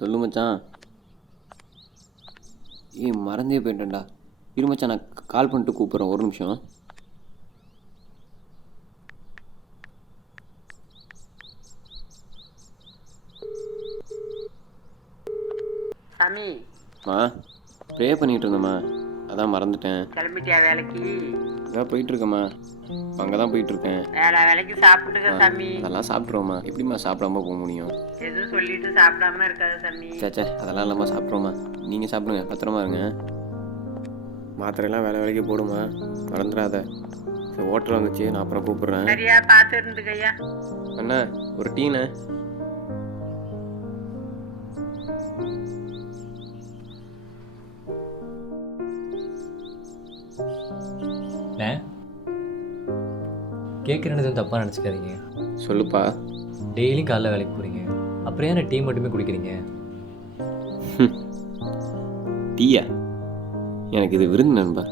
சொல்லு மச்சான். மறந்தே போயிட்டேன்டா. இரு மச்சான், நான் கால் பண்ணிட்டு கூப்பிட்றேன், ஒரு நிமிஷம். சாமி ப்ரே பண்ணிகிட்டு இருந்தேம்மா, அதான் மறந்துட்டேன். கிளம்பிட்டியா வேலைக்கு? அதான் போயிட்டுருக்கேம்மா, அங்கே தான் போயிட்டுருக்கேன். வேலைக்கு சாப்பிட்டுக்க சாமி. அதெல்லாம் சாப்பிட்ருவோம்மா, எப்படிம்மா சாப்பிடாம போக முடியும்? எதுவும் சொல்லிட்டு சாப்பிடாம இருக்காது சாமி. சேச்சே, அதெல்லாம் இல்லைம்மா, சாப்பிட்ருவோம்மா. நீங்கள் சாப்பிடுங்க, பத்திரமா இருங்க. மாத்திரையெல்லாம் வேலைக்கு போடுமா, மறந்துடாத. சரி, ஹோட்டல் வந்துச்சு, நான் அப்புறம் கூப்பிட்றேன். சரியா பார்த்து இருந்துக்கையா. அண்ணா, ஒரு டீண்ணே. கேட்குறேன்னு எதுவும் தப்பாக நினச்சிக்காதீங்க. சொல்லுப்பா. டெய்லியும் காலைல வேலைக்கு போகிறீங்க, அப்புறம் ஏன் டீ மட்டுமே குடிக்கிறீங்க? டீயா? எனக்கு இது விருந்து நண்பா.